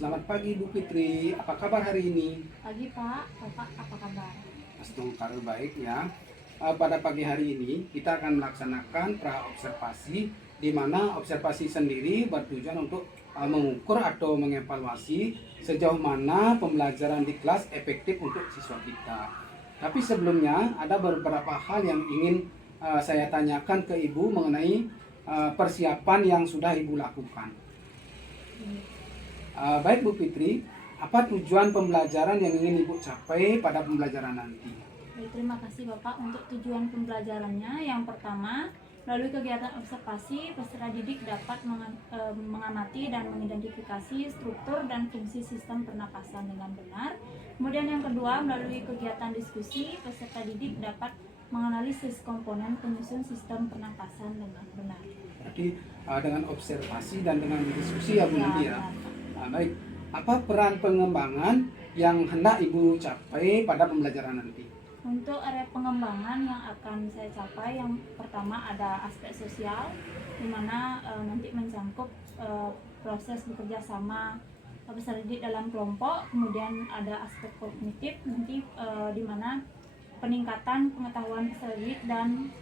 Selamat pagi Bu Fitri, apa kabar hari ini? Pagi Pak, Bapak apa kabar? Kabar baik ya. Pada pagi hari ini kita akan melaksanakan pra observasi, di mana observasi sendiri bertujuan untuk mengukur atau mengevaluasi sejauh mana pembelajaran di kelas efektif untuk siswa kita. Tapi sebelumnya ada beberapa hal yang ingin saya tanyakan ke Ibu mengenai persiapan yang sudah Ibu lakukan. Baik Bu Fitri, apa tujuan pembelajaran yang ingin Ibu capai pada pembelajaran nanti? Baik, terima kasih Bapak untuk tujuan pembelajarannya. Yang pertama, melalui kegiatan observasi, peserta didik dapat mengamati dan mengidentifikasi struktur dan fungsi sistem pernapasan dengan benar. Kemudian yang kedua, melalui kegiatan diskusi, peserta didik dapat menganalisis komponen penyusun sistem pernapasan dengan benar. Berarti dengan observasi dan dengan diskusi ya Bu nanti ya. Baik, apa peran pengembangan yang hendak Ibu capai pada pembelajaran nanti? Untuk area pengembangan yang akan saya capai, yang pertama ada aspek sosial, di mana nanti mencakup proses bekerja sama peserta didik dalam kelompok. Kemudian ada aspek kognitif, nanti di mana peningkatan pengetahuan peserta didik dan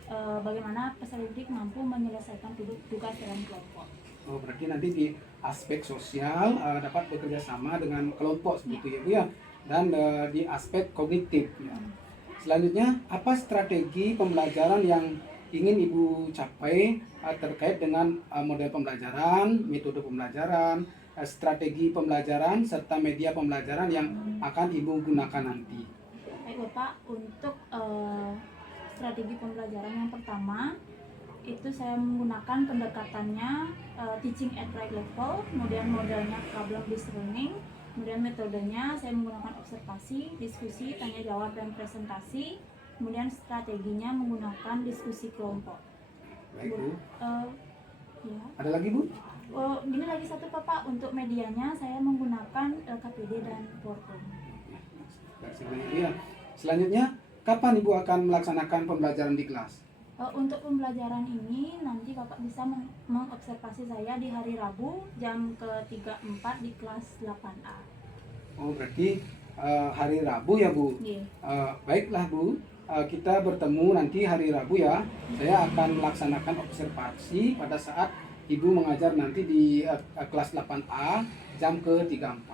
bagaimana peserta didik mampu menyelesaikan tugas dalam kelompok. Oh, berarti nanti di aspek sosial dapat bekerja sama dengan kelompok seperti itu ya, dan di aspek kognitif ya. Selanjutnya, apa strategi pembelajaran yang ingin Ibu capai terkait dengan model pembelajaran, metode pembelajaran, strategi pembelajaran, serta media pembelajaran yang akan Ibu gunakan nanti? Baik Bapak, untuk strategi pembelajaran yang pertama, itu saya menggunakan pendekatannya teaching at right level, kemudian modelnya problem based learning, kemudian metodenya saya menggunakan observasi, diskusi, tanya jawab, dan presentasi, kemudian strateginya menggunakan diskusi kelompok. Baik Bu. Ya. Ada lagi Bu? Gini lagi satu Bapak, untuk medianya saya menggunakan KPD dan PowerPoint. Ya. Selanjutnya, kapan Ibu akan melaksanakan pembelajaran di kelas? Untuk pembelajaran ini nanti Bapak bisa mengobservasi saya di hari Rabu jam ke-3-4 di kelas 8A. Oh, berarti hari Rabu ya Bu? Yeah. Baiklah Bu, kita bertemu nanti hari Rabu ya. Saya akan melaksanakan observasi pada saat Ibu mengajar nanti di kelas 8A jam ke-3-4.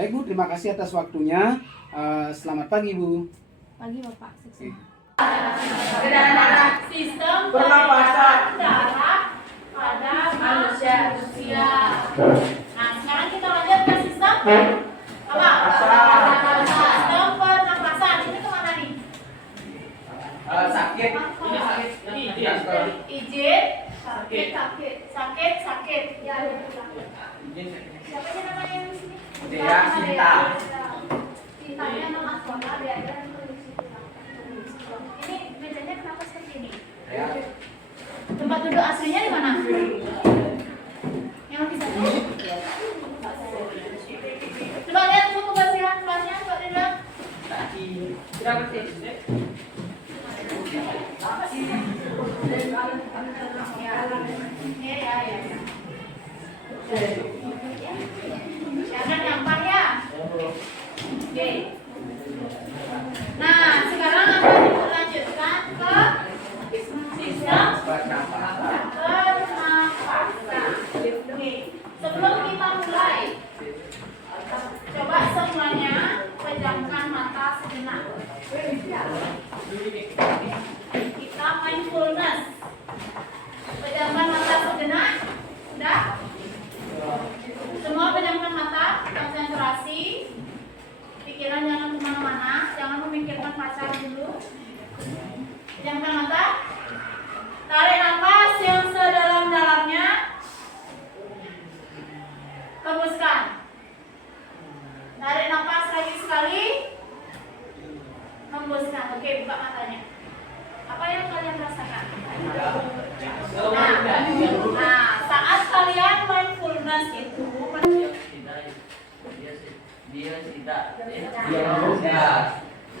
Baik Bu, terima kasih atas waktunya. Selamat pagi Bu. Pagi Bapak, sukses. Sistem pernapasan darah pada manusia. Nah, sekarang kita lanjut ke sistem apa? Sistem pernapasan. Ini kemana nih? Sakit. Ini sakit. Izin. Sakit. Ya. Siapa sih namanya yang di sini? Dea Sinta. Sintanya nama sekolah diajar. Ini mejanya kenapa seperti ini? Ya. Tempat duduk aslinya di mana? Yang bisa tuh? Coba lihat dulu kebersihan kelasnya, Pak Deda. Sudah bersih. Ya. Jangan nyampar ya. Oke. Nah, sekarang akan dilanjutkan ke sistem pernapasan. Oke. Sebelum kita mulai, coba semuanya pejamkan mata sejenak. Kita mindfulness. Pejamkan mata sejenak. Sudah? Semua pejamkan mata, konsentrasi. Pikiran jangan kemana-mana, jangan memikirkan pacar dulu. Pejamkan mata. Tarik nafas yang sedalam-dalamnya. Hembuskan. Tarik nafas lagi sekali. Hembuskan. Oke, buka matanya. Apa yang kalian rasakan? Nah, saat kalian mindfulness itu Dia tidak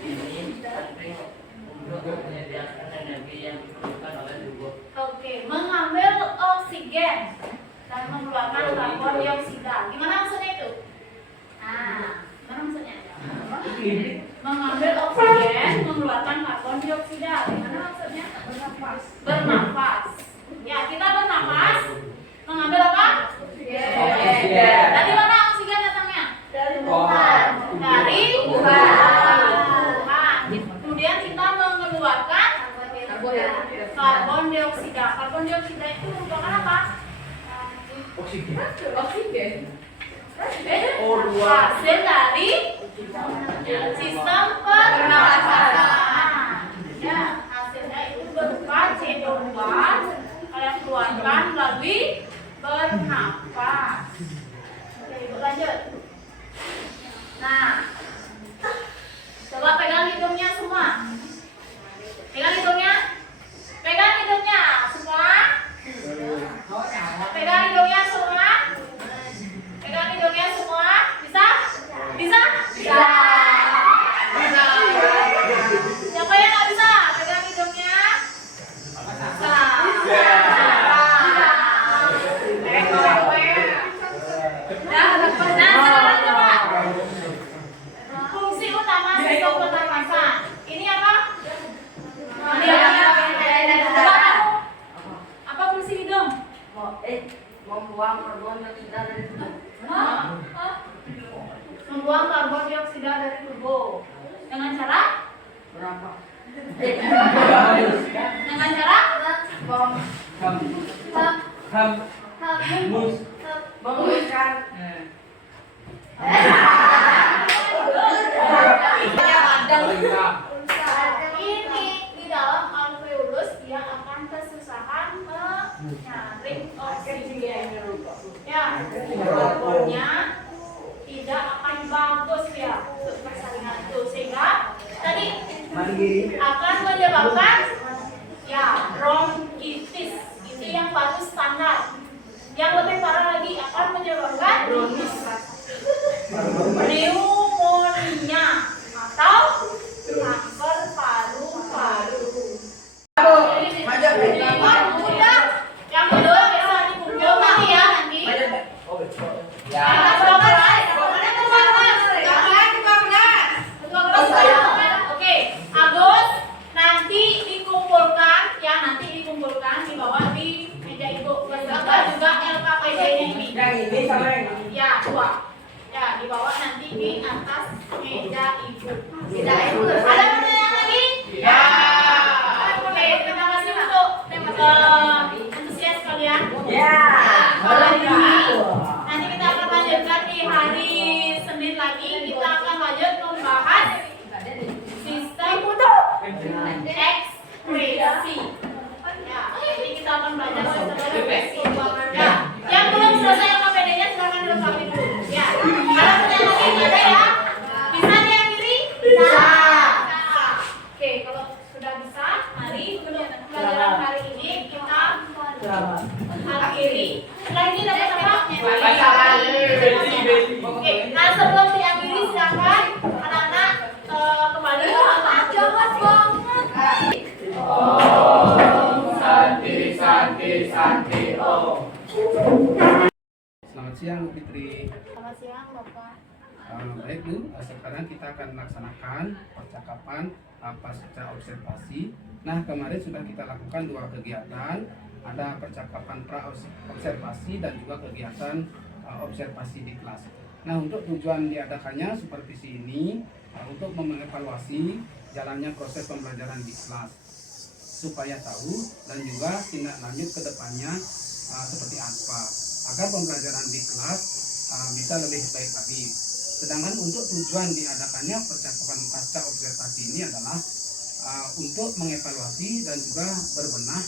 ini penting untuk menyediakan energi yang diperlukan oleh tubuh. Oke, mengambil oksigen dan mengeluarkan karbon dioksida. Gimana maksudnya itu? mengambil oksigen, mengeluarkan karbon dioksida. Gimana maksudnya? Bernafas. Bernafas. Ya, kita bernafas. Mengambil apa? Oksigen. Dari mana oksigen datangnya? Dari Tuhan. Dari Tuhan. Kemudian kita mengeluarkan karbon dioksida. Karbon dioksida itu merupakan apa? Oksigen. Hasil dari sistem pernafasan. Ya, hasilnya itu berupa CO2 kalian keluarkan melalui bernafas. Oke, ibu lanjut. Nah, coba pegang hidungnya semua. Pegang hidungnya. Pegang hidungnya semua. Pegang hidungnya semua. Pegang hidungnya semua. Bisa? Bisa? Bisa. Siapa yang nggak bisa? Pegang hidungnya. Bisa. Nah, sekarang coba. Fungsi utama sistem pernafasan. Ini apa? Apa fungsi hidung? Membuang karbon dioksida dari tubuh. Membuang karbon dioksida dari tubuh. Dengan cara? Berapa? Dengan cara? Memuskan. Ini di dalam alveolus dia akan kesusahan menyaring oksigen. Ya, karbonnya tidak akan bagus ya untuk persaringan itu, sehingga tadi akan menyebabkan ya bronkitis. Itu yang baru standar. Yang lebih parah lagi akan menyebabkan pneumonia atau kanker paru-paru. Yang kedua bisa dikumpul nanti ya nanti. Oke, Agus nanti dikumpulkan ya, nanti dikumpulkan dibawa di meja ibu. Beserta juga LKPD-nya ini. Yang ini sama yang ini. Ya, dua. Ya, dibawa nanti di atas meja ibu. Meja ibu. Ada pertanyaan lagi? Ya. Oke, terima kasih untuk antusias kalian. Ya. Hari ini nanti kita akan lanjutkan di hari Senin lagi. Kita akan lanjut membahas sistem ekspresi. Ya, jadi kita akan belajar sistem ekspresi. Ya, yang belum selesai LKPD-nya silakan dilengkapi dulu. Ya, ada pertanyaan lagi? Ada ya? Bisa diakhiri? Bisa. Oke, kalau sudah bisa, mari untuk pelajaran hari ini kita akhiri. Setelah ini dapat apa? Oke, nah sebelum diakhiri silakan anak-anak kembali ke halaman. Jangan banget. Santi, oh. Selamat siang Bu Fitri. Selamat siang, Bapak. Baik Bu, sekarang kita akan melaksanakan percakapan pasca observasi. Nah, kemarin sudah kita lakukan dua kegiatan, ada percakapan pra observasi dan juga kegiatan observasi di kelas. Nah, untuk tujuan diadakannya supervisi ini untuk mengevaluasi jalannya proses pembelajaran di kelas supaya tahu dan juga tindak lanjut ke depannya seperti apa agar pembelajaran di kelas bisa lebih baik lagi. Sedangkan untuk tujuan diadakannya percakapan pasca observasi ini adalah untuk mengevaluasi dan juga berbenah,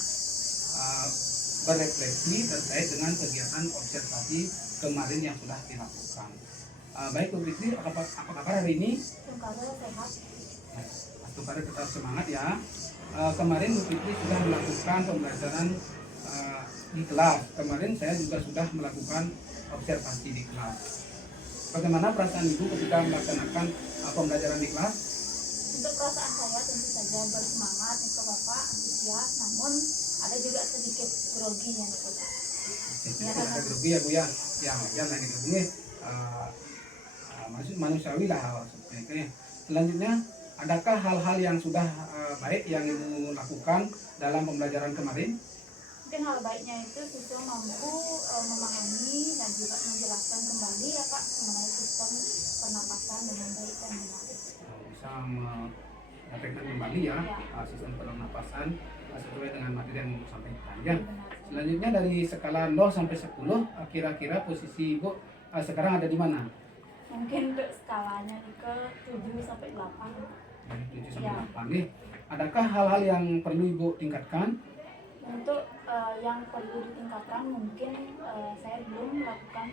berefleksi terkait dengan kegiatan observasi kemarin yang sudah dilakukan. Baik Bu Fitri, apa kabar hari ini? Sehat. Mas Tukar tetap semangat ya. Kemarin Bu Fitri sudah melakukan pembelajaran di kelas. Kemarin saya juga sudah melakukan observasi di kelas. Bagaimana perasaan Ibu ketika melaksanakan pembelajaran di kelas? Untuk perasaan saya tentu saja bersemangat itu Bapak, antusias, namun ada juga sedikit groginya nih Bapak. Ada grogi ya Bu ya? Ya, jangan lagi grogi. Manusiawi lah seperti itu. Selanjutnya, adakah hal-hal yang sudah baik yang Ibu lakukan dalam pembelajaran kemarin? Mungkin hal baiknya itu siswa mampu memahami dan juga menjelaskan kembali ya Kak mengenai sistem pernapasan dengan baik dan benar. Bisa mengaplikasikan kembali ya sistem pernapasan sesuai dengan materi yang Ibu sampaikan ya. Benar. Selanjutnya dari skala 0 sampai 10, kira-kira posisi Ibu sekarang ada di mana? Mungkin untuk skalanya nih ke 7 sampai 8. Dari 7 sampai Ya. 8 nih. Adakah hal-hal yang perlu Ibu tingkatkan? Untuk yang perlu ditingkatkan mungkin saya belum melakukan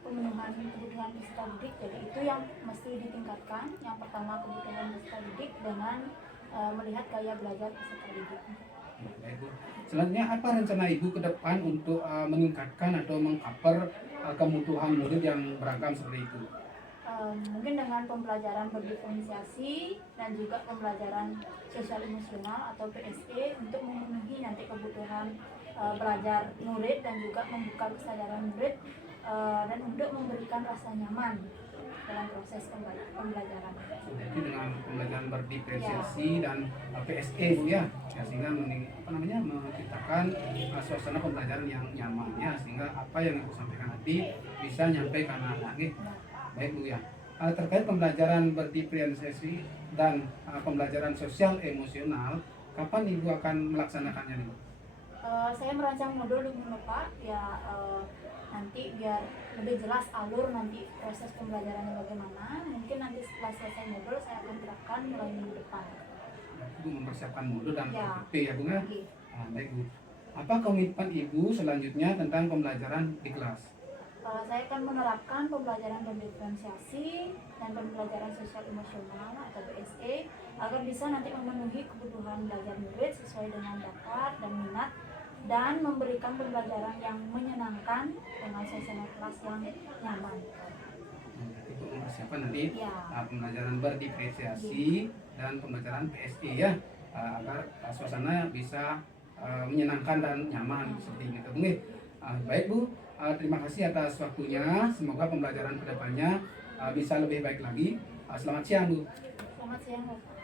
pemenuhan kebutuhan peserta didik, jadi itu yang mesti ditingkatkan. Yang pertama kebutuhan peserta didik dengan melihat gaya belajar peserta didik. Baik, Bu. Selanjutnya apa rencana Ibu ke depan untuk meningkatkan atau mengcover kebutuhan murid yang beragam seperti itu? Mungkin dengan pembelajaran berdiferensiasi dan juga pembelajaran sosial emosional atau PSE untuk memenuhi nanti kebutuhan belajar murid dan juga membuka kesadaran murid dan untuk memberikan rasa nyaman dalam proses pembelajaran. Jadi dengan pembelajaran berdiferensiasi dan PSE Bu ya, sehingga menciptakan suasana pembelajaran yang nyaman ya, sehingga apa yang Ibu sampaikan tadi bisa nyampe ke anak-anak nih. Baik Bu ya. Terkait pembelajaran berdiferensiasi dan pembelajaran sosial emosional, kapan Ibu akan melaksanakannya nih? Saya merancang modul dengan Bapak ya, nanti biar lebih jelas alur nanti proses pembelajarannya bagaimana. Mungkin nanti setelah selesai modul saya akan terapkan mulai minggu depan. Ibu mempersiapkan modul dan Ya. PPT ya Bu ya. Oke. Baik Bu. Apa komitmen Ibu selanjutnya tentang pembelajaran di kelas? Saya akan menerapkan pembelajaran berdiferensiasi dan pembelajaran sosial emosional atau PSE agar bisa nanti memenuhi kebutuhan belajar murid sesuai dengan bakat dan minat dan memberikan pembelajaran yang menyenangkan dengan suasana kelas yang nyaman. Ibu mempersiapkan nanti Ya. pembelajaran berdiferensiasi dan pembelajaran PSE ya, agar suasana bisa menyenangkan dan nyaman seperti itu Bu. Baik Bu, terima kasih atas waktunya. Semoga pembelajaran kedepannya bisa lebih baik lagi. Selamat siang Bu. Selamat siang Bapak.